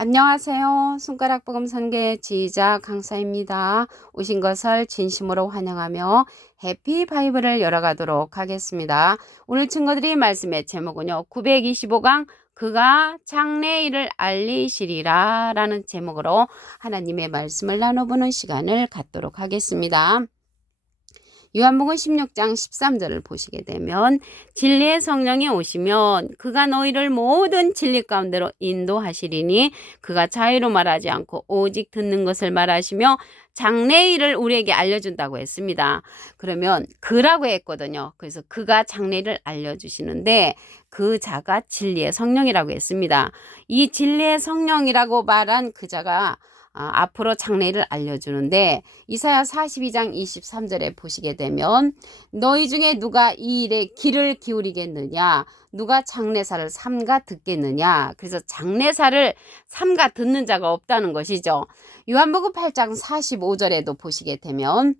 안녕하세요. 손가락 복음 선계 지휘자 강사입니다. 오신 것을 진심으로 환영하며 해피 바이블을 열어가도록 하겠습니다. 오늘 친구들이 말씀의 제목은요. 925강 그가 장래일을 알리시리라 라는 제목으로 하나님의 말씀을 나눠보는 시간을 갖도록 하겠습니다. 요한복음 16장 13절을 보시게 되면 진리의 성령이 오시면 그가 너희를 모든 진리 가운데로 인도하시리니 그가 자유로 말하지 않고 오직 듣는 것을 말하시며 장래일을 우리에게 알려준다고 했습니다. 그러면 그라고 했거든요. 그래서 그가 장래일을 알려주시는데 그 자가 진리의 성령이라고 했습니다. 이 진리의 성령이라고 말한 그 자가 아, 앞으로 장래를 알려주는데 이사야 42장 23절에 보시게 되면 너희 중에 누가 이 일에 귀를 기울이겠느냐 누가 장래사를 삼가 듣겠느냐 그래서 장래사를 삼가 듣는 자가 없다는 것이죠 요한복음 8장 45절에도 보시게 되면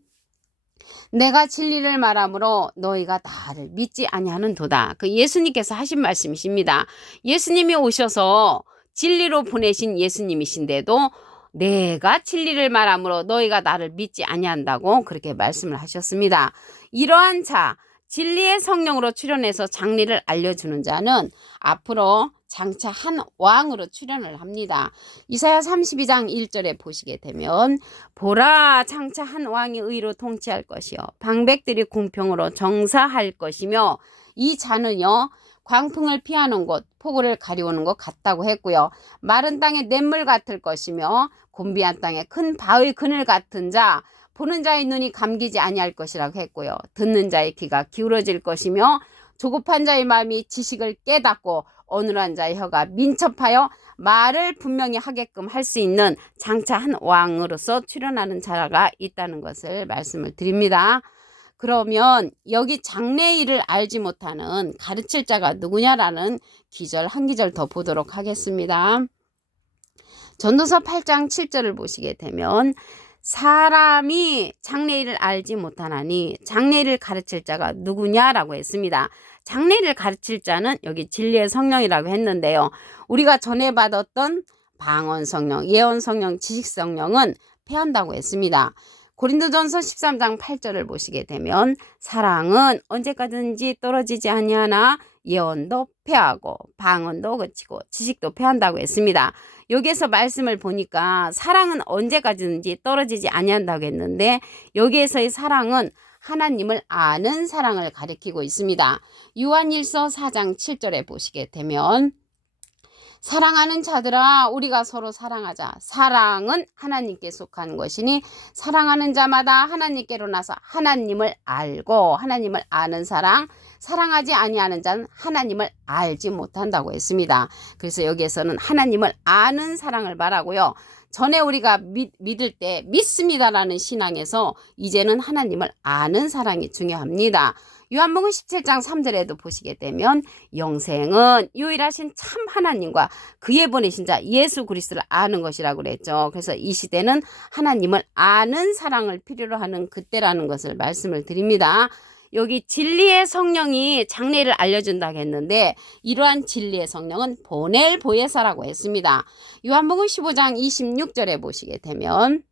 내가 진리를 말하므로 너희가 나를 믿지 아니하는도다. 그 예수님께서 하신 말씀이십니다. 예수님이 오셔서 진리로 보내신 예수님이신데도 내가 진리를 말하므로 너희가 나를 믿지 아니한다고 그렇게 말씀을 하셨습니다. 이러한 자 진리의 성령으로 출현해서 장리를 알려주는 자는 앞으로 장차 한 왕으로 출현을 합니다. 이사야 32장 1절에 보시게 되면 보라 장차 한 왕이 의로 통치할 것이요 방백들이 공평으로 정사할 것이며 이 자는요 광풍을 피하는 곳, 폭우를 가리우는 것 같다고 했고요. 마른 땅에 냇물 같을 것이며 곤비한 땅에 큰 바의 그늘 같은 자, 보는 자의 눈이 감기지 아니할 것이라고 했고요. 듣는 자의 귀가 기울어질 것이며 조급한 자의 마음이 지식을 깨닫고 어느한 자의 혀가 민첩하여 말을 분명히 하게끔 할 수 있는 장차 한 왕으로서 출현하는 자가 있다는 것을 말씀을 드립니다. 그러면 여기 장래일을 알지 못하는 가르칠 자가 누구냐라는 기절 한 기절 더 보도록 하겠습니다. 전도서 8장 7절을 보시게 되면 사람이 장래일을 알지 못하나니 장래일을 가르칠 자가 누구냐라고 했습니다. 장래일을 가르칠 자는 여기 진리의 성령이라고 했는데요. 우리가 전에 받았던 방언 성령, 예언 성령, 지식 성령은 패한다고 했습니다. 고린도전서 13장 8절을 보시게 되면 사랑은 언제까지든지 떨어지지 아니하나 예언도 패하고 방언도 그치고 지식도 패한다고 했습니다. 여기에서 말씀을 보니까 사랑은 언제까지든지 떨어지지 아니한다고 했는데 여기에서의 사랑은 하나님을 아는 사랑을 가리키고 있습니다. 요한일서 4장 7절에 보시게 되면 사랑하는 자들아 우리가 서로 사랑하자. 사랑은 하나님께 속한 것이니 사랑하는 자마다 하나님께로 나서 하나님을 알고 하나님을 아는 사랑 사랑하지 아니하는 자는 하나님을 알지 못한다고 했습니다. 그래서 여기에서는 하나님을 아는 사랑을 말하고요. 전에 우리가 믿, 믿을 때 믿습니다라는 신앙에서 이제는 하나님을 아는 사랑이 중요합니다. 요한복음 17장 3절에도 보시게 되면 영생은 유일하신 참 하나님과 그의 보내신 자 예수 그리스도를 아는 것이라고 그랬죠. 그래서 이 시대는 하나님을 아는 사랑을 필요로 하는 그때라는 것을 말씀을 드립니다. 여기 진리의 성령이 장래를 알려준다고 했는데 이러한 진리의 성령은 보낼 보혜사라고 했습니다. 요한복음 15장 26절에 보시게 되면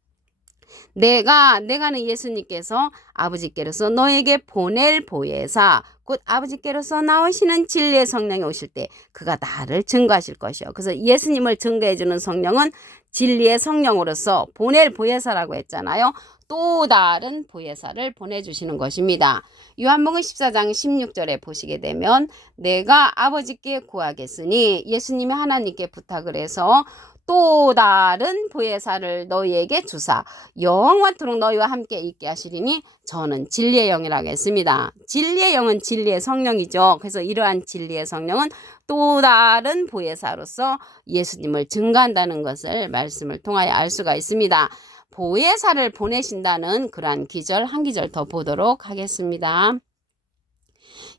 내가 내가는 예수님께서 아버지께로서 너에게 보낼 보혜사 곧 아버지께로서 나오시는 진리의 성령이 오실 때 그가 나를 증거하실 것이요. 그래서 예수님을 증거해 주는 성령은 진리의 성령으로서 보낼 보혜사라고 했잖아요. 또 다른 보혜사를 보내주시는 것입니다. 요한복음 14장 16절에 보시게 되면 내가 아버지께 구하겠으니 예수님이 하나님께 부탁을 해서 또 다른 보혜사를 너희에게 주사 영원토록 너희와 함께 있게 하시리니 저는 진리의 영이라고 했습니다. 진리의 영은 진리의 성령이죠. 그래서 이러한 진리의 성령은 또 다른 보혜사로서 예수님을 증가한다는 것을 말씀을 통하여 알 수가 있습니다. 보혜사를 보내신다는 그러한 기절 한 기절 더 보도록 하겠습니다.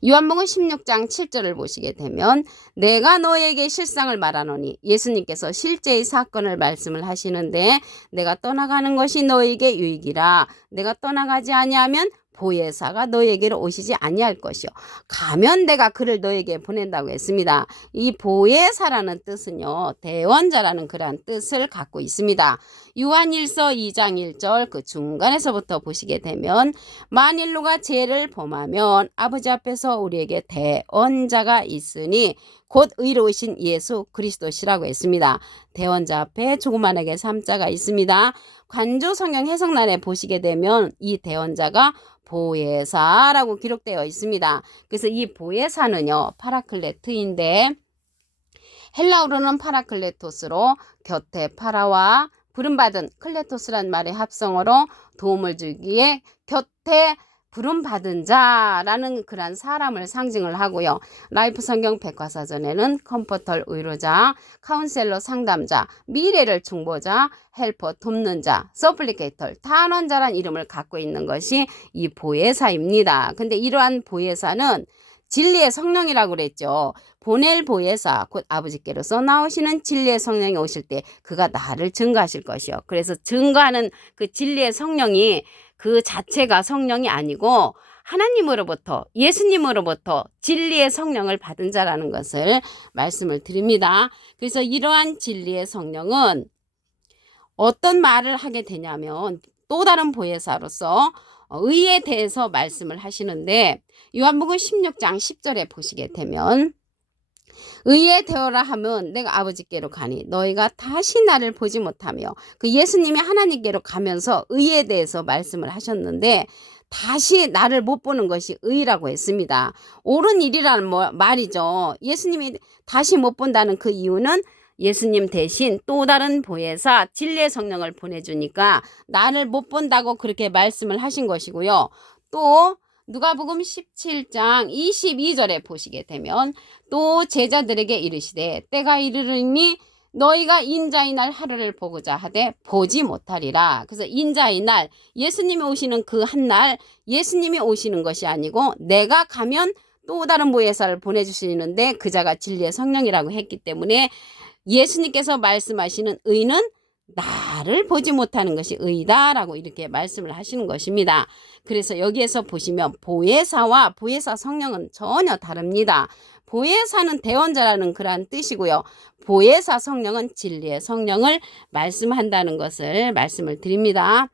요한복음 16장 7절을 보시게 되면 내가 너에게 실상을 말하노니 예수님께서 실제의 사건을 말씀을 하시는데 내가 떠나가는 것이 너에게 유익이라 내가 떠나가지 아니하면 보혜사가 너에게로 오시지 아니할 것이요 가면 내가 그를 너에게 보낸다고 했습니다. 이 보혜사라는 뜻은요 대원자라는 그러한 뜻을 갖고 있습니다. 요한일서 2장 1절 그 중간에서부터 보시게 되면 만일 누가 죄를 범하면 아버지 앞에서 우리에게 대원자가 있으니 곧 의로우신 예수 그리스도시라고 했습니다. 대원자 앞에 조그만하게 삼자가 있습니다. 관조 성경 해석란에 보시게 되면 이 대원자가 보혜사라고 기록되어 있습니다. 그래서 이 보혜사는요 파라클레트인데 헬라어로는 파라클레토스로 곁에 파라와 부름받은 클레토스란 말의 합성어로 도움을 주기에 곁에 부름받은 자라는 그런 사람을 상징을 하고요. 라이프 성경 백과사전에는 컴포털 의료자, 카운셀러 상담자, 미래를 충보자, 헬퍼 돕는 자, 서플리케이터 탄원자란 이름을 갖고 있는 것이 이 보혜사입니다. 근데 이러한 보혜사는 진리의 성령이라고 그랬죠. 보낼 보혜사 곧 아버지께로서 나오시는 진리의 성령이 오실 때 그가 나를 증거하실 것이요. 그래서 증거하는 그 진리의 성령이 그 자체가 성령이 아니고 하나님으로부터 예수님으로부터 진리의 성령을 받은 자라는 것을 말씀을 드립니다. 그래서 이러한 진리의 성령은 어떤 말을 하게 되냐면 또 다른 보혜사로서 의에 대해서 말씀을 하시는데 요한복음 16장 10절에 보시게 되면 의에 되어라 하면 내가 아버지께로 가니 너희가 다시 나를 보지 못하며 그 예수님이 하나님께로 가면서 의에 대해서 말씀을 하셨는데 다시 나를 못 보는 것이 의라고 했습니다. 옳은 일이라는 뭐 말이죠. 예수님이 다시 못 본다는 그 이유는 예수님 대신 또 다른 보혜사 진리의 성령을 보내주니까 나를 못 본다고 그렇게 말씀을 하신 것이고요. 또 누가복음 17장 22절에 보시게 되면 또 제자들에게 이르시되 때가 이르르니 너희가 인자의 날 하루를 보고자 하되 보지 못하리라. 그래서 인자의 날 예수님이 오시는 그 한 날 예수님이 오시는 것이 아니고 내가 가면 또 다른 보혜사를 보내주시는데 그자가 진리의 성령이라고 했기 때문에 예수님께서 말씀하시는 의는 나를 보지 못하는 것이 의다라고 이렇게 말씀을 하시는 것입니다. 그래서 여기에서 보시면 보혜사와 보혜사 성령은 전혀 다릅니다. 보혜사는 대원자라는 그러한 뜻이고요. 보혜사 성령은 진리의 성령을 말씀한다는 것을 말씀을 드립니다.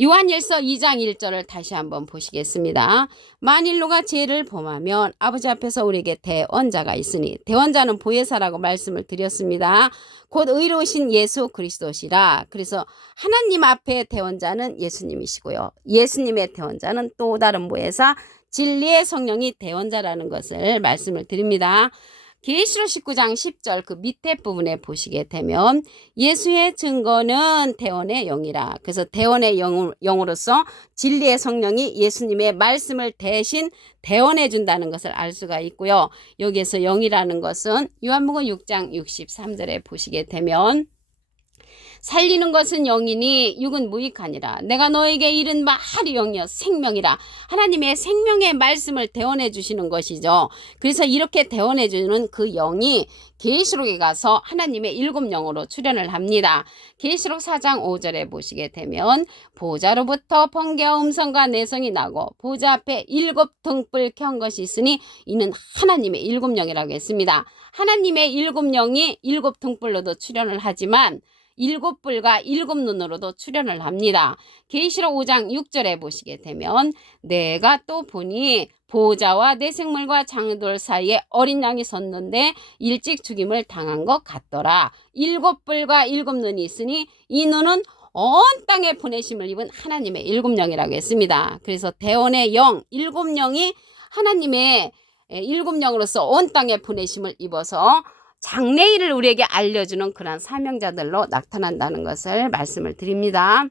요한일서 2장 1절을 다시 한번 보시겠습니다. 만일 누가 죄를 범하면 아버지 앞에서 우리에게 대원자가 있으니 대원자는 보혜사라고 말씀을 드렸습니다. 곧 의로우신 예수 그리스도시라. 그래서 하나님 앞에 대원자는 예수님이시고요. 예수님의 대원자는 또 다른 보혜사 진리의 성령이 대원자라는 것을 말씀을 드립니다. 계시록 19장 10절 그 밑에 부분에 보시게 되면 예수의 증거는 대원의 영이라. 그래서 대원의 영, 영으로서 진리의 성령이 예수님의 말씀을 대신 대원해 준다는 것을 알 수가 있고요. 여기에서 영이라는 것은 요한복음 6장 63절에 보시게 되면 살리는 것은 영이니 육은 무익하니라. 내가 너에게 이른 말이 영이여 생명이라. 하나님의 생명의 말씀을 대원해 주시는 것이죠. 그래서 이렇게 대원해 주는 그 영이 계시록에 가서 하나님의 일곱 영으로 출현을 합니다. 계시록 4장 5절에 보시게 되면 보좌로부터 번개와 음성과 내성이 나고 보좌 앞에 일곱 등불 켠 것이 있으니 이는 하나님의 일곱 영이라고 했습니다. 하나님의 일곱 영이 일곱 등불로도 출현을 하지만 일곱 불과 일곱 눈으로도 출현을 합니다. 계시록 5장 6절에 보시게 되면 내가 또 보니 보호자와 내 생물과 장돌 사이에 어린 양이 섰는데 일찍 죽임을 당한 것 같더라. 일곱 불과 일곱 눈이 있으니 이 눈은 온 땅에 보내심을 입은 하나님의 일곱 영이라고 했습니다. 그래서 대원의 영, 일곱 영이 하나님의 일곱 영으로서 온 땅에 보내심을 입어서 장래일을 우리에게 알려주는 그러한 사명자들로 나타난다는 것을 말씀을 드립니다.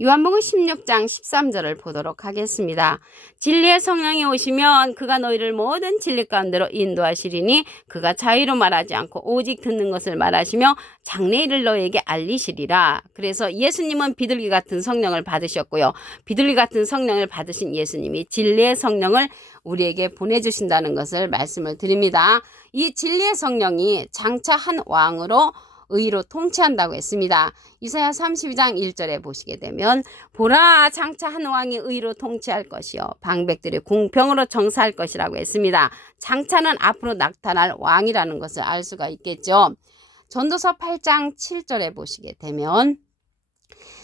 요한복음 16장 13절을 보도록 하겠습니다. 진리의 성령이 오시면 그가 너희를 모든 진리 가운데로 인도하시리니 그가 자유로 말하지 않고 오직 듣는 것을 말하시며 장래일을 너희에게 알리시리라. 그래서 예수님은 비둘기 같은 성령을 받으셨고요. 비둘기 같은 성령을 받으신 예수님이 진리의 성령을 우리에게 보내주신다는 것을 말씀을 드립니다. 이 진리의 성령이 장차 한 왕으로 의로 통치한다고 했습니다. 이사야 32장 1절에 보시게 되면 보라 장차 한 왕이 의로 통치할 것이요 방백들이 공평으로 정사할 것이라고 했습니다. 장차는 앞으로 나타날 왕이라는 것을 알 수가 있겠죠. 전도서 8장 7절에 보시게 되면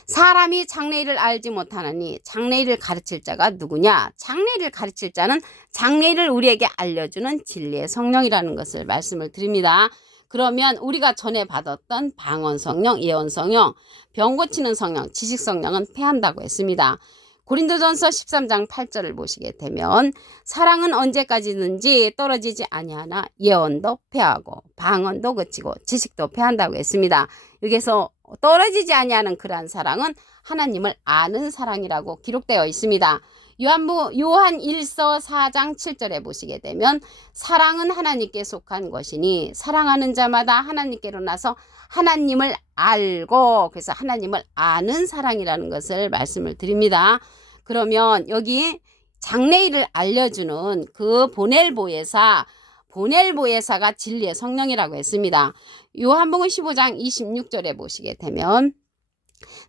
사람이 장래일을 알지 못하느니 장래일을 가르칠 자가 누구냐? 장래일을 가르칠 자는 장래일을 우리에게 알려주는 진리의 성령이라는 것을 말씀을 드립니다. 그러면 우리가 전에 받았던 방언 성령, 예언 성령, 병 고치는 성령, 지식 성령은 패한다고 했습니다. 고린도전서 13장 8절을 보시게 되면 사랑은 언제까지든지 떨어지지 아니하나 예언도 패하고 방언도 그치고 지식도 패한다고 했습니다. 여기서 떨어지지 아니하는 그러한 사랑은 하나님을 아는 사랑이라고 기록되어 있습니다. 요한부 요한 1서 4장 7절에 보시게 되면 사랑은 하나님께 속한 것이니 사랑하는 자마다 하나님께로 나서 하나님을 알고 그래서 하나님을 아는 사랑이라는 것을 말씀을 드립니다. 그러면 여기 장래일을 알려주는 그 보넬 보혜사 보넬 보혜사가 진리의 성령이라고 했습니다. 요한복음 15장 26절에 보시게 되면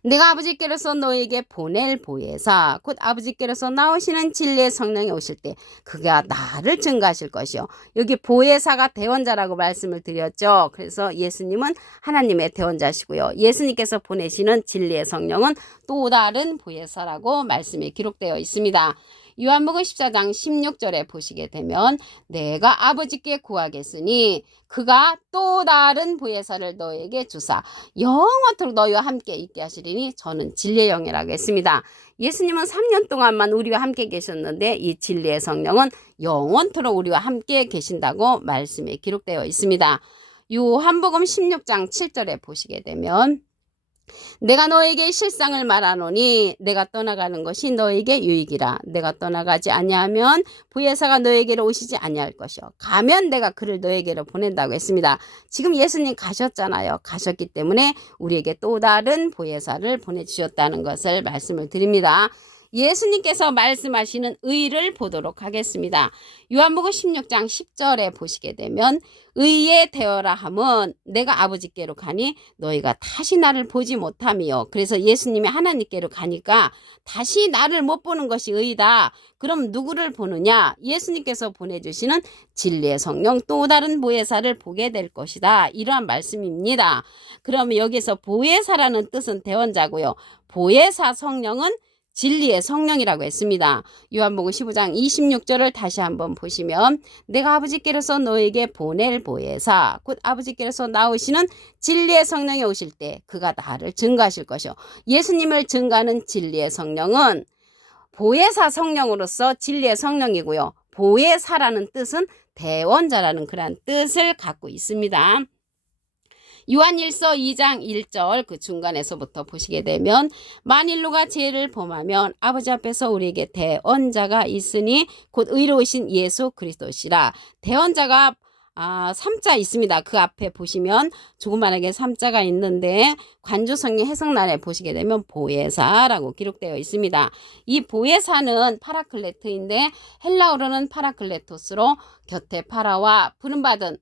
내가 아버지께로서 너에게 보낼 보혜사 곧 아버지께로서 나오시는 진리의 성령이 오실 때 그가 나를 증가하실 것이요. 여기 보혜사가 대원자라고 말씀을 드렸죠. 그래서 예수님은 하나님의 대원자시고요. 예수님께서 보내시는 진리의 성령은 또 다른 보혜사라고 말씀이 기록되어 있습니다 요한복음 14장 16절에 보시게 되면 내가 아버지께 구하겠으니 그가 또 다른 보혜사를 너에게 주사 영원토록 너희와 함께 있게 하시리니 저는 진리의 영이라고 했습니다. 예수님은 3년 동안만 우리와 함께 계셨는데 이 진리의 성령은 영원토록 우리와 함께 계신다고 말씀에 기록되어 있습니다. 요한복음 16장 7절에 보시게 되면 내가 너에게 실상을 말하노니 내가 떠나가는 것이 너에게 유익이라 내가 떠나가지 아니하면 부예사가 너에게로 오시지 아니할 것이요 가면 내가 그를 너에게로 보낸다고 했습니다. 지금 예수님 가셨잖아요. 가셨기 때문에 우리에게 또 다른 보혜사를 보내주셨다는 것을 말씀을 드립니다. 예수님께서 말씀하시는 의를 보도록 하겠습니다. 요한복음 16장 10절에 보시게 되면 의에 되어라 함은 내가 아버지께로 가니 너희가 다시 나를 보지 못함이요. 그래서 예수님이 하나님께로 가니까 다시 나를 못 보는 것이 의다. 그럼 누구를 보느냐? 예수님께서 보내주시는 진리의 성령 또 다른 보혜사를 보게 될 것이다. 이러한 말씀입니다. 그러면 여기서 보혜사라는 뜻은 대원자고요. 보혜사 성령은 진리의 성령이라고 했습니다. 요한복음 15장 26절을 다시 한번 보시면 내가 아버지께로서 너에게 보낼 보혜사 곧 아버지께로서 나오시는 진리의 성령이 오실 때 그가 나를 증가하실 것이요. 예수님을 증가하는 진리의 성령은 보혜사 성령으로서 진리의 성령이고요. 보혜사라는 뜻은 대원자라는 그러한 뜻을 갖고 있습니다. 요한일서 2장 1절 그 중간에서부터 보시게 되면 만일 누가 죄를 범하면 아버지 앞에서 우리에게 대언자가 있으니 곧 의로우신 예수 그리스도시라 대언자가 아, 3자 있습니다. 그 앞에 보시면 조그만하게 3자가 있는데 관조성의 해석란에 보시게 되면 보혜사라고 기록되어 있습니다. 이 보혜사는 파라클레트인데 헬라어로는 파라클레토스로 곁에 파라와 부름받은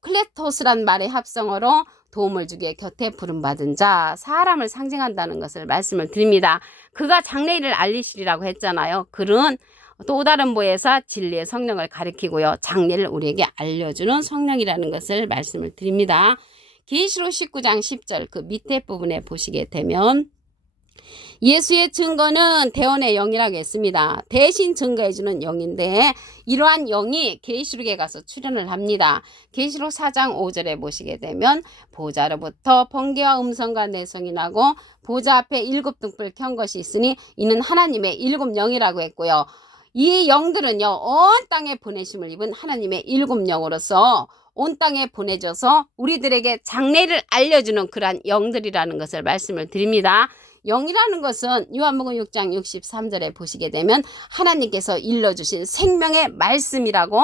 클레토스란 말의 합성어로 도움을 주기에 곁에 부름받은 자, 사람을 상징한다는 것을 말씀을 드립니다. 그가 장래일을 알리시리라고 했잖아요. 글은 또 다른 보혜사 진리의 성령을 가리키고요. 장례를 우리에게 알려주는 성령이라는 것을 말씀을 드립니다. 계시록 19장 10절 그 밑에 부분에 보시게 되면 예수의 증거는 대원의 영이라고 했습니다. 대신 증거해주는 영인데 이러한 영이 계시록에 가서 출현을 합니다. 계시록 4장 5절에 보시게 되면 보좌로부터 번개와 음성과 내성이 나고 보좌 앞에 일곱 등불 켠 것이 있으니 이는 하나님의 일곱 영이라고 했고요. 이 영들은요 온 땅에 보내심을 입은 하나님의 일곱 영으로서 온 땅에 보내져서 우리들에게 장래를 알려주는 그러한 영들이라는 것을 말씀을 드립니다. 영이라는 것은 요한복음 6장 63절에 보시게 되면 하나님께서 일러주신 생명의 말씀이라고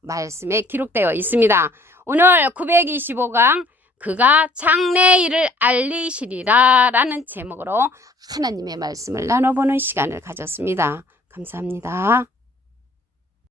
말씀에 기록되어 있습니다. 오늘 925강 그가 장래 일을 알리시리라 라는 제목으로 하나님의 말씀을 나눠보는 시간을 가졌습니다. 감사합니다.